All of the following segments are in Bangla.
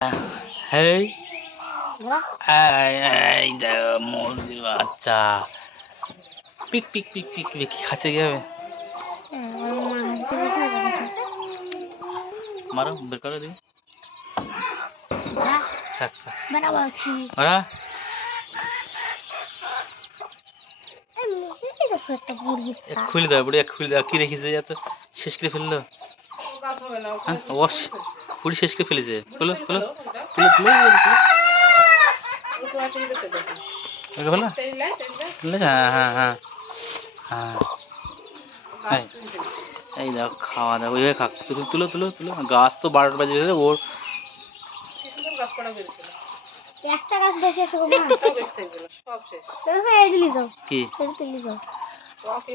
হেই এই মুরগির বাচ্চা পিক পিক পিক পিক পিক খাচ্ছে কি হবে? মারো বের করে দিই। থাক ওরা খুলে দেয় বুড়ি, খুলে দেওয়া কি রেখেছে এত শেষ করে ফেললো। হ্যাঁ বুড়ি শেষ করে ফেলেছে। খোলো খোলো তুলে তুলে হলো। হ্যাঁ হ্যাঁ হ্যাঁ হ্যাঁ এই দেখো খাওয়া দাওয়া ওইভাবে খাক। তুলো তুলো তুলো গাছ তো 12টা বাজে গেছে ওর। একটা গাছ বেঁচে আছে গো মা, সব বেঁচে গেল, সব শেষ। তুমি এডি লিছো কি তুমি লিছো ওকে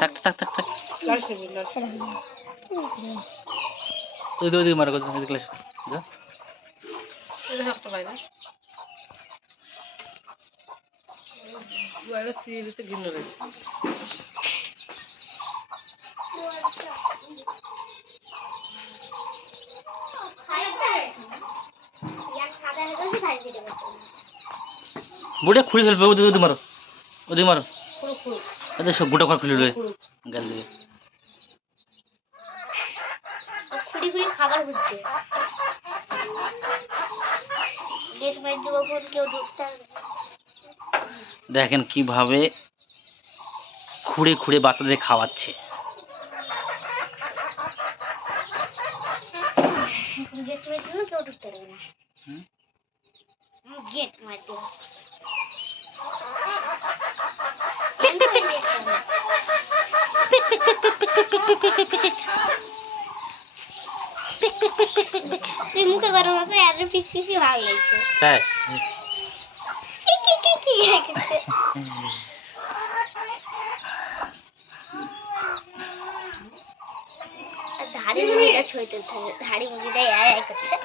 থাক থাক থাক থাক ওই ওই মারা গেছে দেখলে যা এটা হাতটা পাই না দুয়ারে সিরিতে ঘিন্ন রে বুড়ে খুলে ফেলবে। ওদি ওদি মারো ওদি মারো। আচ্ছা সব গোটা ঘর খুলে দেবে গাল দিয়ে। খুঁড়ি খুঁড়ি খাবার হচ্ছে গেট বাইর দেবো ফোন কেউ ঢুকতে হবে। দেখেন কিভাবে খুঁড়ে খুঁড়ে বাচ্চাদের খাওয়াচ্ছে। গেট বাইর দিলে কেউ ঢুকতে পারবে না। গেট মার দেবো তুই মুখে গরম হবে আর পিক পিকি ভাগ লাগছে তাই কি কি কি লাগছে ধাড়ি মুড়িটা ছইতে থাকে ধাড়ি মুড়িটা করছে